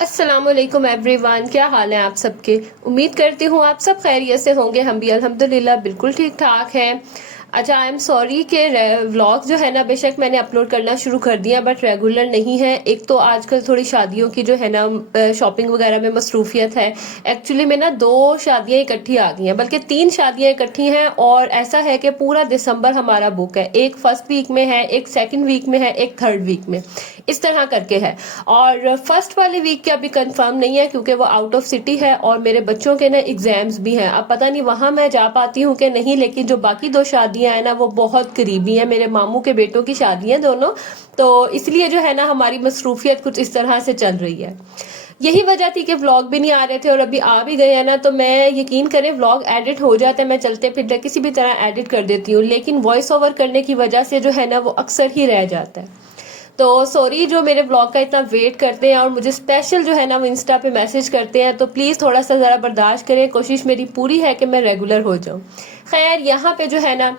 अस्सलामुअलैकुम एवरीवन, क्या हाल है आप सबके। उम्मीद करती हूँ आप सब खैरियत से होंगे। हम भी अल्हम्दुलिल्लाह बिल्कुल ठीक ठाक हैं। अच्छा, आई एम सॉरी कि व्लॉग जो है ना बेशक मैंने अपलोड करना शुरू कर दिया बट रेगुलर नहीं है। एक तो आजकल थोड़ी शादियों की जो है ना शॉपिंग वगैरह में मसरूफियत है। एक्चुअली में ना 2 शादियां इकट्ठी आ गई हैं, बल्कि 3 शादियां इकट्ठी हैं। और ऐसा है कि पूरा दिसंबर हमारा बुक है। एक फर्स्ट वीक में है, एक सेकंड वीक में है, एक थर्ड वीक में, इस तरह करके है। और फर्स्ट वाले वीक के अभी कंफर्म नहीं है क्योंकि वो आउट ऑफ सिटी है और मेरे बच्चों के ना एग्जाम्स भी हैं। अब पता नहीं वहां मैं जा पाती हूँ कि नहीं, लेकिन जो बाकी 2 शादियां हैं ना वो बहुत करीबी हैं। मेरे मामू के बेटों की शादियां दोनों, तो इसलिए जो है ना हमारी मसरूफियत कुछ इस तरह से चल रही है। यही वजह थी कि व्लॉग भी नहीं आ रहे थे और अभी आ भी गए हैं ना, तो मैं यकीन करें व्लॉग एडिट हो जाता है, मैं चलते फिरते किसी भी तरह एडिट कर देती हूँ, लेकिन वॉइस ओवर करने की वजह से जो है ना वो अक्सर ही रह जाता है। तो सॉरी जो मेरे ब्लॉग का इतना वेट करते हैं और मुझे स्पेशल जो है ना वो इंस्टा पे मैसेज करते हैं, तो प्लीज़ थोड़ा सा ज़रा बर्दाश्त करें। कोशिश मेरी पूरी है कि मैं रेगुलर हो जाऊं। खैर, यहाँ पे जो है ना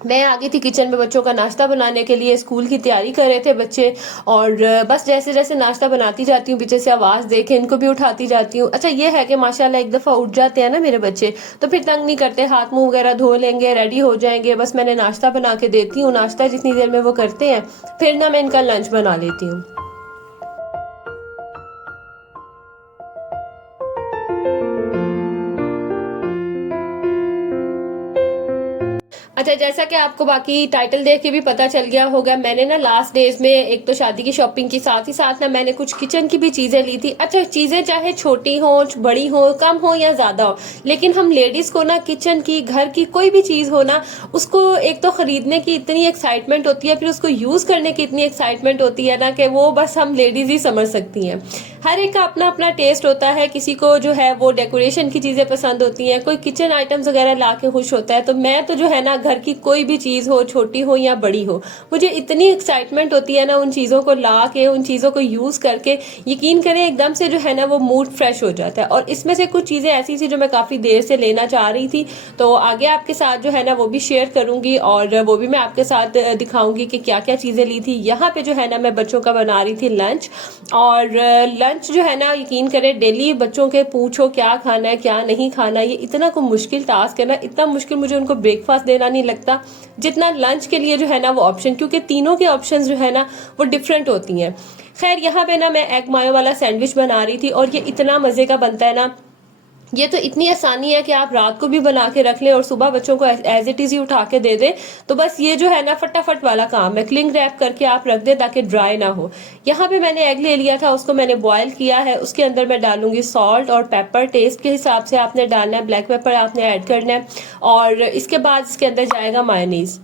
मैं आ गई थी किचन में बच्चों का नाश्ता बनाने के लिए। स्कूल की तैयारी कर रहे थे बच्चे, और बस जैसे जैसे नाश्ता बनाती जाती हूँ पीछे से आवाज़ देके इनको भी उठाती जाती हूँ। अच्छा, ये है कि माशाल्लाह एक दफ़ा उठ जाते हैं ना मेरे बच्चे, तो फिर तंग नहीं करते, हाथ मुंह वगैरह धो लेंगे, रेडी हो जाएंगे। बस मैंने नाश्ता बना के देती हूँ, नाश्ता जितनी देर में वो करते हैं फिर ना मैं इनका लंच बना लेती हूँ। अच्छा, जैसा कि आपको बाकी टाइटल देख के भी पता चल गया होगा, मैंने ना लास्ट डेज में एक तो शादी की शॉपिंग की, साथ ही साथ ना मैंने कुछ किचन की भी चीजें ली थी। अच्छा, चीजें चाहे छोटी हो, बड़ी हो, कम हो या ज्यादा हो, लेकिन हम लेडीज को ना किचन की, घर की कोई भी चीज हो ना, उसको एक तो खरीदने की इतनी एक्साइटमेंट होती है, फिर उसको यूज करने की इतनी एक्साइटमेंट होती है ना कि वो बस हम लेडीज ही समझ सकती हैं। हर एक का अपना अपना टेस्ट होता है। किसी को जो है वो डेकोरेशन की चीजें पसंद होती हैं, कोई किचन आइटम्स वगैरह ला के खुश होता है। तो मैं तो जो है ना घर की कोई भी चीज हो, छोटी हो या बड़ी हो, मुझे इतनी एक्साइटमेंट होती है ना उन चीजों को ला के, उन चीजों को यूज करके, यकीन करें एकदम से जो है ना वो मूड फ्रेश हो जाता है। और इसमें से कुछ चीजें ऐसी थी जो मैं काफी देर से लेना चाह रही थी, तो आगे आपके साथ जो है ना वो भी शेयर करूंगी और वो भी मैं आपके साथ दिखाऊंगी कि क्या क्या चीजें ली थी। यहाँ पे जो है ना मैं बच्चों का बना रही थी लंच। और लंच जो है ना, यकीन करें डेली बच्चों के पूछो क्या खाना है क्या नहीं खाना, ये इतना को मुश्किल टास्क है ना, इतना मुश्किल मुझे उनको ब्रेकफास्ट देना नहीं लगता जितना लंच के लिए जो है ना वो ऑप्शन, क्योंकि तीनों के ऑप्शंस जो है ना वो डिफरेंट होती हैं। खैर, यहाँ पे ना मैं एग मायो वाला सैंडविच बना रही थी और ये इतना मजे का बनता है ना, ये तो इतनी आसानी है कि आप रात को भी बना के रख लें और सुबह बच्चों को एज इट इज ही उठा के दे दें। तो बस ये जो है ना फटाफट वाला काम है, क्लिंग रैप करके आप रख दें ताकि ड्राई ना हो। यहाँ पे मैंने एग ले लिया था, उसको मैंने बॉयल किया है। उसके अंदर मैं डालूंगी सॉल्ट और पेपर, टेस्ट के हिसाब से आपने डालना है, ब्लैक पेपर आपने ऐड करना है। और इसके बाद इसके अंदर जाएगा मायोनीज।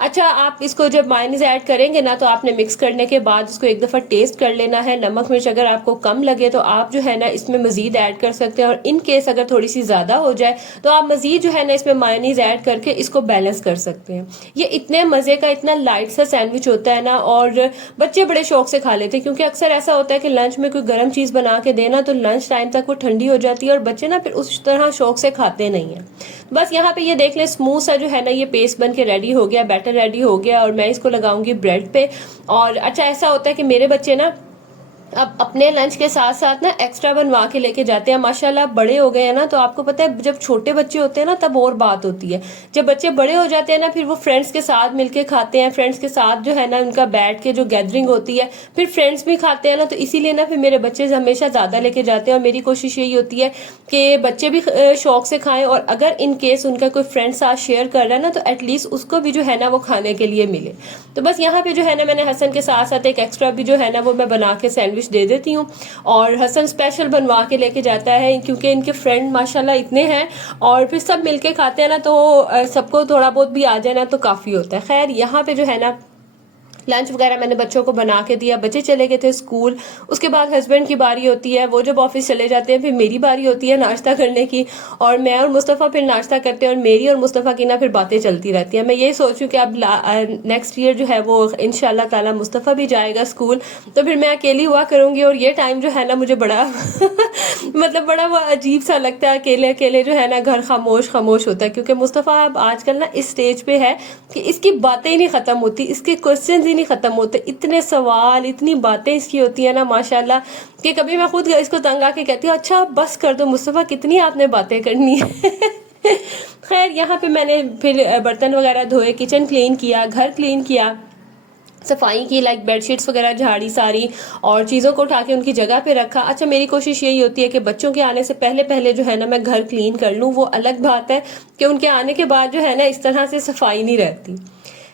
अच्छा, आप इसको जब मायोनीज ऐड करेंगे ना तो आपने मिक्स करने के बाद इसको एक दफा टेस्ट कर लेना है। नमक मिर्च अगर आपको कम लगे तो आप जो है ना इसमें मजीद ऐड कर सकते हैं, और इन केस अगर थोड़ी सी ज्यादा हो जाए तो आप मजीद जो है ना इसमें मायोनीज ऐड करके इसको बैलेंस कर सकते हैं। ये इतने मजे का, इतना लाइट सा सैंडविच होता है ना, और बच्चे बड़े शौक से खा लेते हैं। क्योंकि अक्सर ऐसा होता है कि लंच में कोई गर्म चीज बना के देना तो लंच टाइम तक वो ठंडी हो जाती है और बच्चे ना फिर उस तरह शौक से खाते नहीं है। बस यहाँ पे ये देख लें, स्मूथ सा जो है ना ये पेस्ट बन के रेडी हो गया, बैटर रेडी हो गया, और मैं इसको लगाऊंगी ब्रेड पे। और अच्छा, ऐसा होता है कि मेरे बच्चे ना अब अपने लंच के साथ साथ ना एक्स्ट्रा बनवा के लेके जाते हैं। माशाल्लाह बड़े हो गए हैं ना, तो आपको पता है जब छोटे बच्चे होते हैं ना तब और बात होती है। जब बच्चे बड़े हो जाते हैं ना फिर वो फ्रेंड्स के साथ मिलके खाते हैं, फ्रेंड्स के साथ जो है ना उनका बैठ के जो गैदरिंग होती है, फिर फ्रेंड्स भी खाते हैं ना, तो इसीलिए ना फिर मेरे बच्चे हमेशा ज्यादा लेके जाते हैं। और मेरी कोशिश यही होती है कि बच्चे भी शौक से खाएं, और अगर इन केस उनका कोई फ्रेंड साथ शेयर कर रहा है ना तो एटलीस्ट उसको भी जो है ना वो खाने के लिए मिले। तो बस यहाँ पे जो है ना मैंने हसन के साथ साथ एक एक्स्ट्रा भी जो है ना वो मैं बना के सैंडविच दे देती हूँ। और हसन स्पेशल बनवा के लेके जाता है क्योंकि इनके फ्रेंड माशाल्लाह इतने हैं, और फिर सब मिलके खाते हैं ना, तो सबको थोड़ा बहुत भी आ जाए ना तो काफी होता है। खैर, यहाँ पे जो है ना लंच वगैरह मैंने बच्चों को बना के दिया, बच्चे चले गए थे स्कूल। उसके बाद हस्बैंड की बारी होती है, वो जब ऑफिस चले जाते हैं फिर मेरी बारी होती है नाश्ता करने की, और मैं और मुस्तफ़ा फिर नाश्ता करते हैं, और मेरी और मुस्तफ़ा की ना फिर बातें चलती रहती हैं। मैं ये सोच रही हूँ कि अब नेक्स्ट ईयर जो है वो इंशाल्लाह ताला मुस्तफ़ा भी जाएगा स्कूल, तो फिर मैं अकेली हुआ करूंगी, और ये टाइम जो है ना मुझे बड़ा मतलब बड़ा वो अजीब सा लगता है। अकेले अकेले जो है ना घर खामोश खामोश होता है, क्योंकि मुस्तफ़ा अब आजकल ना इस स्टेज पे है कि इसकी बातें ही नहीं खत्म होती, इसके क्वेश्चन ही ही नहीं ख़त्म होते, इतने सवाल, इतनी बातें इसकी होती है ना माशाल्लाह, कि कभी मैं खुद इसको तंग आके कहती हूँ अच्छा बस कर दो मुस्तफ़ा, कितनी आपने बातें करनी है। खैर यहाँ पे मैंने फिर बर्तन वगैरह धोए, किचन क्लीन किया, घर क्लीन किया, सफाई की, लाइक बेडशीट्स वगैरह झाड़ी सारी, और चीज़ों को उठा के उनकी जगह पे रखा। अच्छा मेरी कोशिश यही होती है कि बच्चों के आने से पहले पहले जो है ना मैं घर क्लीन कर लूँ। वो अलग बात है कि उनके आने के बाद जो है ना इस तरह से सफाई नहीं रहती।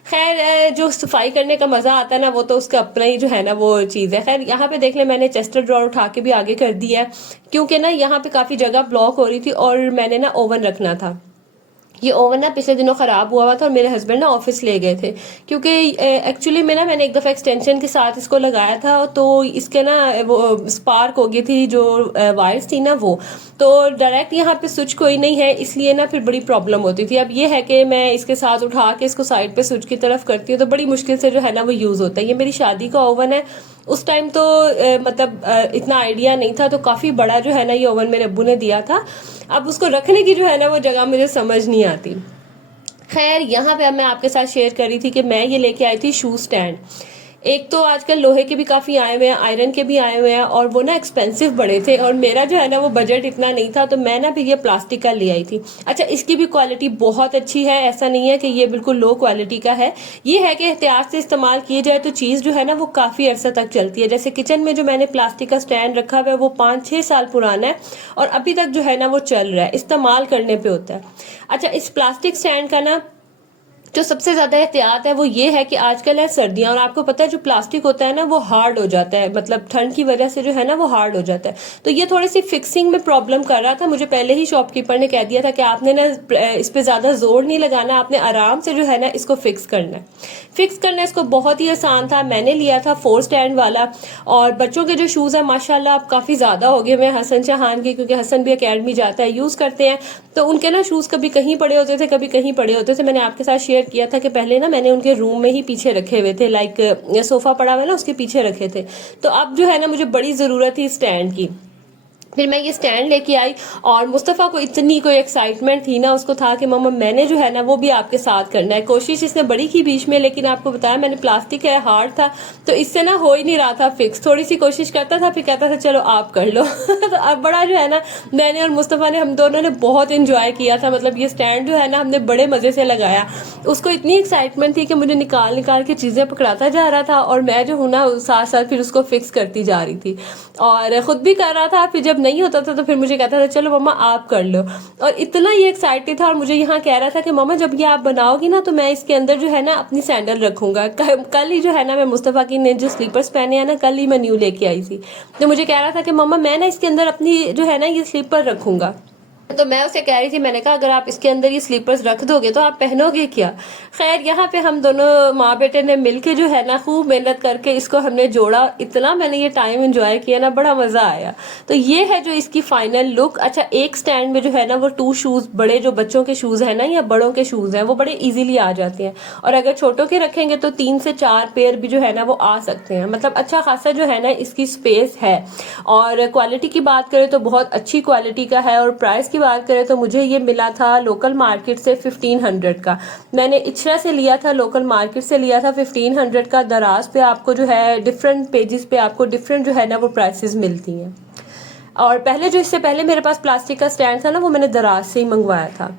खैर जो सफाई करने का मजा आता है ना वो तो उसका अपना ही जो है ना वो चीज़ है। खैर यहाँ पे देख ले मैंने चेस्टर ड्रॉर उठा के भी आगे कर दिया है, क्योंकि ना यहाँ पे काफ़ी जगह ब्लॉक हो रही थी और मैंने ना ओवन रखना था। ये ओवन ना पिछले दिनों ख़राब हुआ था और मेरे हस्बैंड ना ऑफिस ले गए थे, क्योंकि एक्चुअली में ना मैंने एक दफ़ा एक्सटेंशन के साथ इसको लगाया था तो इसके ना वो स्पार्क हो गई थी, जो वायर्स थी ना वो, तो डायरेक्ट यहाँ पे स्विच कोई नहीं है, इसलिए ना फिर बड़ी प्रॉब्लम होती थी। अब ये है कि मैं इसके साथ उठा के इसको साइड पे स्विच की तरफ करती हूँ तो बड़ी मुश्किल से जो है ना वो यूज़ होता है। ये मेरी शादी का ओवन है, उस टाइम तो मतलब इतना आइडिया नहीं था, तो काफ़ी बड़ा जो है ना ये ओवन मेरे अब्बू ने दिया था। अब उसको रखने की जो है ना वो जगह मुझे समझ नहीं आती। खैर यहाँ पे अब मैं आपके साथ शेयर कर रही थी कि मैं ये लेके आई थी शू स्टैंड। एक तो आजकल लोहे के भी काफ़ी आए हुए हैं, आयरन के भी आए हुए हैं, और वो ना एक्सपेंसिव बड़े थे और मेरा जो है ना वो बजट इतना नहीं था, तो मैं ना फिर ये प्लास्टिक का ले आई थी। अच्छा इसकी भी क्वालिटी बहुत अच्छी है, ऐसा नहीं है कि ये बिल्कुल लो क्वालिटी का है। ये है कि एहतियात से इस्तेमाल किए जाए तो चीज़ जो है ना वो काफ़ी अरसा तक चलती है। जैसे किचन में जो मैंने प्लास्टिक का स्टैंड रखा हुआ है वो 5-6 साल पुराना है और अभी तक जो है ना वो चल रहा है, इस्तेमाल करने पर होता है। अच्छा इस प्लास्टिक स्टैंड का ना जो सबसे ज्यादा एहतियात है वो ये है कि आजकल है सर्दियां, और आपको पता है जो प्लास्टिक होता है ना वो हार्ड हो जाता है, मतलब ठंड की वजह से जो है ना वो हार्ड हो जाता है। तो ये थोड़ी सी फिक्सिंग में प्रॉब्लम कर रहा था। मुझे पहले ही शॉपकीपर ने कह दिया था कि आपने ना इस पे ज्यादा जोर नहीं लगाना, आपने आराम से जो है ना इसको फिक्स करना है। फिक्स करना इसको बहुत ही आसान था। मैंने लिया था 4 स्टैंड वाला, और बच्चों के जो शूज है माशाल्लाह अब काफी ज्यादा हो गए हुए हसन चौहान के, क्योंकि हसन भी अकेडमी जाता है, यूज करते हैं, तो उनके ना शूज कभी कहीं पड़े होते थे कभी कहीं पड़े होते थे। मैंने आपके साथ शेयर किया था कि पहले ना मैंने उनके रूम में ही पीछे रखे हुए थे, लाइक सोफा पड़ा हुआ है ना उसके पीछे रखे थे। तो अब जो है ना मुझे बड़ी जरूरत थी स्टैंड की। फिर मैं ये स्टैंड लेके आई, और मुस्तफ़ा को इतनी कोई एक्साइटमेंट थी ना, उसको था कि मम्मा मैंने जो है ना वो भी आपके साथ करना है। कोशिश इसने बड़ी की बीच में, लेकिन आपको बताया मैंने प्लास्टिक है, हार्ड था, तो इससे ना हो ही नहीं रहा था फिक्स। थोड़ी सी कोशिश करता था फिर कहता था चलो आप कर लो। तो अब बड़ा जो है ना मैंने और मुस्तफ़ा ने, हम दोनों ने बहुत इंजॉय किया था। मतलब ये स्टैंड जो है ना हमने बड़े मजे से लगाया। उसको इतनी एक्साइटमेंट थी कि मुझे निकाल निकाल के चीजें पकड़ाता जा रहा था, और मैं जो हूँ ना साथ साथ फिर उसको फिक्स करती जा रही थी, और खुद भी कर रहा था। फिर जब नहीं होता था तो फिर मुझे कहता था चलो मम्मा आप कर लो, और इतना ये एक्साइटेड था। और मुझे यहाँ कह रहा था कि मम्मा जब ये आप बनाओगी ना तो मैं इसके अंदर जो है ना अपनी सैंडल रखूंगा। कल ही जो है ना मैं मुस्तफ़ा की ने जो स्लीपर्स पहने हैं ना कल ही मैं न्यू लेके आई थी, तो मुझे कह रहा था कि मम्मा मैं ना इसके अंदर अपनी जो है ना ये स्लीपर रखूंगा। तो मैं उसे कह रही थी, मैंने कहा अगर आप इसके अंदर ये स्लीपर्स रख दोगे तो आप पहनोगे क्या। खैर यहाँ पे हम दोनों माँ बेटे ने मिलके जो है ना खूब मेहनत करके इसको हमने जोड़ा। इतना मैंने ये टाइम एंजॉय किया ना, बड़ा मजा आया। तो ये है जो इसकी फाइनल लुक। अच्छा एक स्टैंड में जो है ना वो 2 शूज, बड़े जो बच्चों के शूज है ना या बड़ों के शूज हैं वो बड़े इजीली आ जाते हैं, और अगर छोटों के रखेंगे तो 3 से 4 पेयर भी जो है ना वो आ सकते हैं। मतलब अच्छा खासा जो है ना इसकी स्पेस है। और क्वालिटी की बात करें तो बहुत अच्छी क्वालिटी का है, और प्राइस बात करें तो मुझे ये मिला था लोकल मार्केट से 1500 का। मैंने इचरा से लिया था, लोकल मार्केट से लिया था 1500 का। दराज पे आपको जो है डिफरेंट पेजेस पे आपको डिफरेंट जो है ना वो प्राइसेस मिलती हैं। और पहले जो इससे पहले मेरे पास प्लास्टिक का स्टैंड था ना वो मैंने दराज से ही मंगवाया था।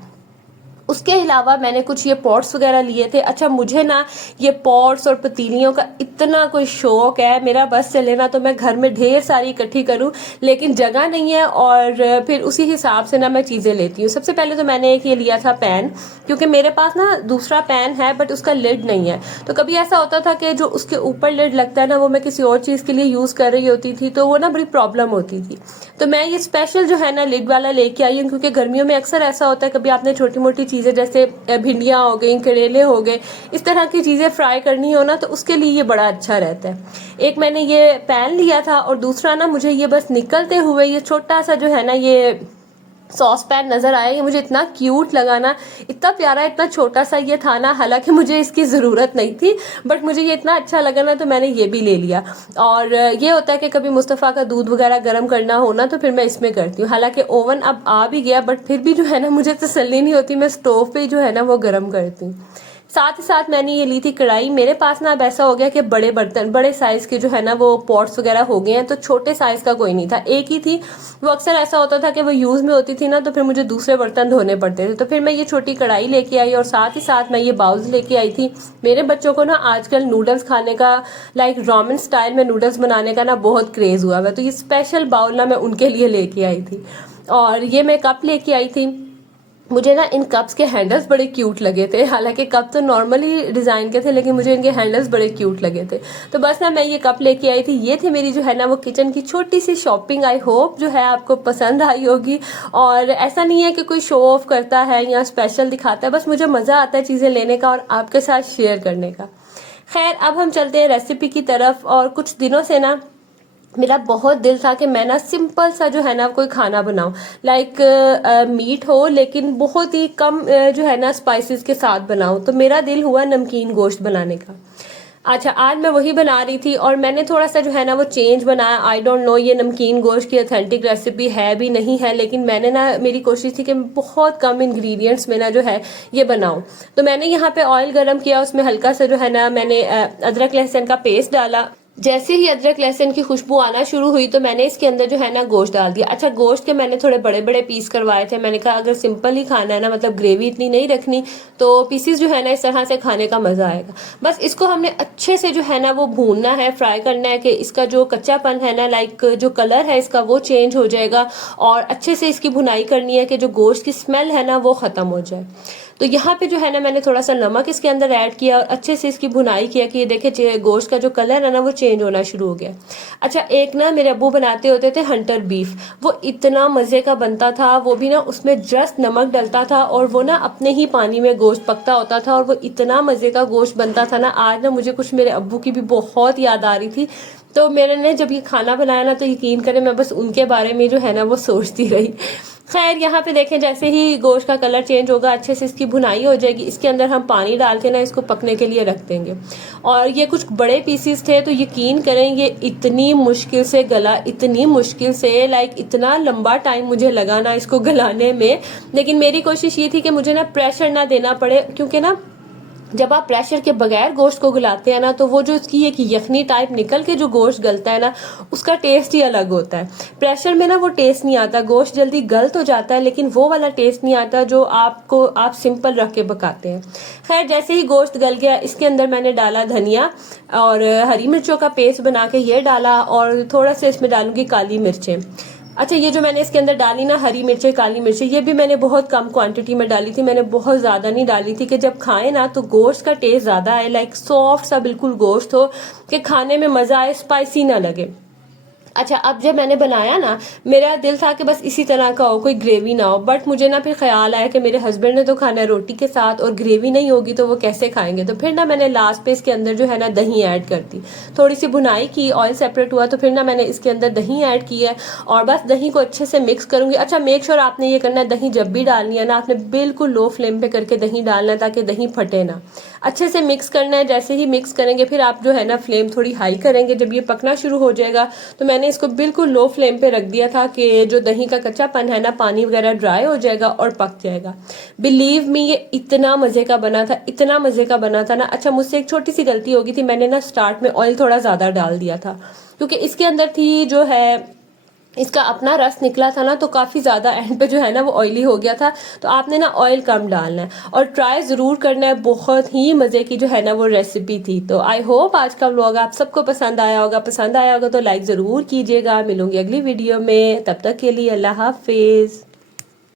उसके अलावा मैंने कुछ ये पॉट्स वगैरह लिए थे। अच्छा मुझे ना ये पॉट्स और पतीलियों का इतना कोई शौक है, मेरा बस चले ना तो मैं घर में ढेर सारी इकट्ठी करूं, लेकिन जगह नहीं है, और फिर उसी हिसाब से ना मैं चीज़ें लेती हूँ। सबसे पहले तो मैंने एक ये लिया था पैन, क्योंकि मेरे पास ना दूसरा पैन है बट उसका लिड नहीं है। तो कभी ऐसा होता था कि जो उसके ऊपर लिड लगता है ना वो मैं किसी और चीज़ के लिए यूज़ कर रही होती थी, तो वो ना बड़ी प्रॉब्लम होती थी। तो मैं ये स्पेशल जो है ना लिड वाला लेके आई हूँ, क्योंकि गर्मियों में अक्सर ऐसा होता है कभी आपने छोटी मोटी चीज़ें जैसे भिंडियाँ हो गई, करेले हो गए, इस तरह की चीज़ें फ्राई करनी हो ना तो उसके लिए ये बड़ा अच्छा रहता है। एक मैंने ये पैन लिया था, और दूसरा ना मुझे ये बस निकलते हुए ये छोटा सा जो है ना ये सॉस पैन नजर आया। ये मुझे इतना क्यूट लगा ना, इतना प्यारा, इतना छोटा सा ये था ना, हालांकि मुझे इसकी ज़रूरत नहीं थी बट मुझे ये इतना अच्छा लगा ना तो मैंने ये भी ले लिया। और ये होता है कि कभी मुस्तफ़ा का दूध वगैरह गर्म करना हो ना तो फिर मैं इसमें करती हूँ। हालांकि ओवन अब आ भी गया बट फिर भी जो है ना मुझे तसल्ली नहीं होती, मैं स्टोव पे ही जो है ना वो गर्म करती हूँ। साथ ही साथ मैंने ये ली थी कढ़ाई। मेरे पास ना अब ऐसा हो गया कि बड़े बर्तन, बड़े साइज के जो है ना वो पॉट्स वगैरह हो गए हैं, तो छोटे साइज का कोई नहीं था, एक ही थी। वो अक्सर ऐसा होता था कि वो यूज में होती थी ना, तो फिर मुझे दूसरे बर्तन धोने पड़ते थे। तो फिर मैं ये छोटी कढ़ाई लेके आई और साथ ही साथ मैं ये बाउल्स लेके आई थी। मेरे बच्चों को ना आजकल नूडल्स खाने का, लाइक रोमन स्टाइल में नूडल्स बनाने का ना बहुत क्रेज हुआ है, तो ये स्पेशल बाउल ना मैं उनके लिए लेके आई थी। और ये मैं कप लेके आई थी। मुझे ना इन कप्स के हैंडल्स बड़े क्यूट लगे थे, हालांकि कप तो नॉर्मली डिजाइन के थे, लेकिन मुझे इनके हैंडल्स बड़े क्यूट लगे थे। तो बस ना मैं ये कप लेके आई थी। ये थी मेरी जो है ना वो किचन की छोटी सी शॉपिंग। आई होप जो है आपको पसंद आई होगी। और ऐसा नहीं है कि कोई शो ऑफ करता है या स्पेशल दिखाता है, बस मुझे मजा आता है चीजें लेने का और आपके साथ शेयर करने का। खैर, अब हम चलते हैं रेसिपी की तरफ। और कुछ दिनों से ना मेरा बहुत दिल था कि मैं ना सिंपल सा जो है ना कोई खाना बनाऊं, लाइक मीट हो लेकिन बहुत ही कम जो है ना स्पाइसेस के साथ बनाऊं। तो मेरा दिल हुआ नमकीन गोश्त बनाने का। अच्छा, आज मैं वही बना रही थी और मैंने थोड़ा सा जो है ना वो चेंज बनाया। आई डोंट नो ये नमकीन गोश्त की ऑथेंटिक रेसिपी है भी नहीं है, लेकिन मैंने ना, मेरी कोशिश थी कि बहुत कम इंग्रेडिएंट्स में ना जो है ये बनाऊं। तो मैंने यहाँ पे ऑयल गरम किया, उसमें हल्का सा जो है ना मैंने अदरक लहसुन का पेस्ट डाला। जैसे ही अदरक लहसुन की खुशबू आना शुरू हुई तो मैंने इसके अंदर जो है ना गोश्त डाल दिया। अच्छा, गोश्त के मैंने थोड़े बड़े बड़े पीस करवाए थे। मैंने कहा अगर सिंपल ही खाना है ना, मतलब ग्रेवी इतनी नहीं रखनी, तो पीसीस जो है ना इस तरह से खाने का मजा आएगा। बस इसको हमने अच्छे से जो है ना वो भूनना है, फ्राई करना है कि इसका जो कच्चापन है ना, लाइक जो कलर है इसका वो चेंज हो जाएगा। और अच्छे से इसकी भुनाई करनी है कि जो गोश्त की स्मेल है ना वो खत्म हो जाए। तो यहाँ पे जो है ना मैंने थोड़ा सा नमक इसके अंदर ऐड किया और अच्छे से इसकी भुनाई किया कि ये देखे गोश्त का जो कलर है ना वो चेंज होना शुरू हो गया। अच्छा, एक ना मेरे अब्बू बनाते होते थे हंटर बीफ, वो इतना मजे का बनता था। वो भी ना उसमें जस्ट नमक डलता था और वो ना अपने ही पानी में गोश्त पकता होता था और वो इतना मजे का गोश्त बनता था ना। आज ना मुझे कुछ मेरे अब्बू की भी बहुत याद आ रही थी। तो मेरे ने जब ये खाना बनाया ना, तो यकीन करें मैं बस उनके बारे में जो है ना वो सोचती रही। खैर, यहाँ पे देखें जैसे ही गोश्त का कलर चेंज होगा, अच्छे से इसकी भुनाई हो जाएगी। इसके अंदर हम पानी डाल के ना इसको पकने के लिए रख देंगे। और ये कुछ बड़े पीसीस थे, तो यकीन करें ये इतनी मुश्किल से गला, इतनी मुश्किल से, लाइक इतना लंबा टाइम मुझे लगा ना इसको गलाने में। लेकिन मेरी कोशिश ये थी कि मुझे ना प्रेशर ना देना पड़े, क्योंकि ना जब आप प्रेशर के बगैर गोश्त को गलाते हैं ना, तो वो जो इसकी एक यखनी टाइप निकल के जो गोश्त गलता है ना, उसका टेस्ट ही अलग होता है। प्रेशर में ना वो टेस्ट नहीं आता, गोश्त जल्दी गल तो जाता है लेकिन वो वाला टेस्ट नहीं आता जो आप सिंपल रख के पकाते हैं। खैर, जैसे ही गोश्त गल गया, इसके अंदर मैंने डाला धनिया और हरी मिर्चों का पेस्ट बना के ये डाला और थोड़ा सा इसमें डालूंगी काली मिर्चें। अच्छा, ये जो मैंने इसके अंदर डाली ना हरी मिर्चें, काली मिर्चें, ये भी मैंने बहुत कम क्वांटिटी में डाली थी। मैंने बहुत ज्यादा नहीं डाली थी कि जब खाएं ना तो गोश्त का टेस्ट ज्यादा आए, लाइक सॉफ्ट सा बिल्कुल गोश्त हो कि खाने में मजा आए, स्पाइसी ना लगे। अच्छा, अब जब मैंने बनाया ना, मेरा दिल था कि बस इसी तरह का हो, कोई ग्रेवी ना हो। बट मुझे ना फिर ख्याल आया कि मेरे हस्बैंड ने तो खाना है रोटी के साथ और ग्रेवी नहीं होगी तो वो कैसे खाएंगे। तो फिर ना मैंने लास्ट पे इसके अंदर जो है ना दही ऐड कर दी। थोड़ी सी भुनाई की, ऑयल सेपरेट हुआ तो फिर ना मैंने इसके अंदर दही ऐड की है और बस दही को अच्छे से मिक्स करूंगी। अच्छा, मेक श्योर आपने ये करना है, दही जब भी डालनी है ना, आपने बिल्कुल लो फ्लेम पे करके दही डालना है ताकि दही फटे ना। अच्छे से मिक्स करना है। जैसे ही मिक्स करेंगे फिर आप जो है ना फ्लेम थोड़ी हाई करेंगे। जब ये पकना शुरू हो जाएगा तो मैंने इसको बिल्कुल लो फ्लेम पे रख दिया था कि जो दही का कच्चापन है ना, पानी वगैरह ड्राई हो जाएगा और पक जाएगा। बिलीव मी, ये इतना मजे का बना था, इतना मजे का बना था ना। अच्छा, मुझसे एक छोटी सी गलती हो गई थी, मैंने ना स्टार्ट में ऑयल थोड़ा ज्यादा डाल दिया था, क्योंकि इसके अंदर थी जो है इसका अपना रस निकला था ना, तो काफी ज्यादा एंड पे जो है ना वो ऑयली हो गया था। तो आपने ना ऑयल कम डालना है और ट्राई जरूर करना है। बहुत ही मजे की जो है ना वो रेसिपी थी। तो आई होप आज का व्लॉग आप सबको पसंद आया होगा। पसंद आया होगा तो लाइक जरूर कीजिएगा। मिलूंगी अगली वीडियो में, तब तक के लिए अल्लाह हाफिज।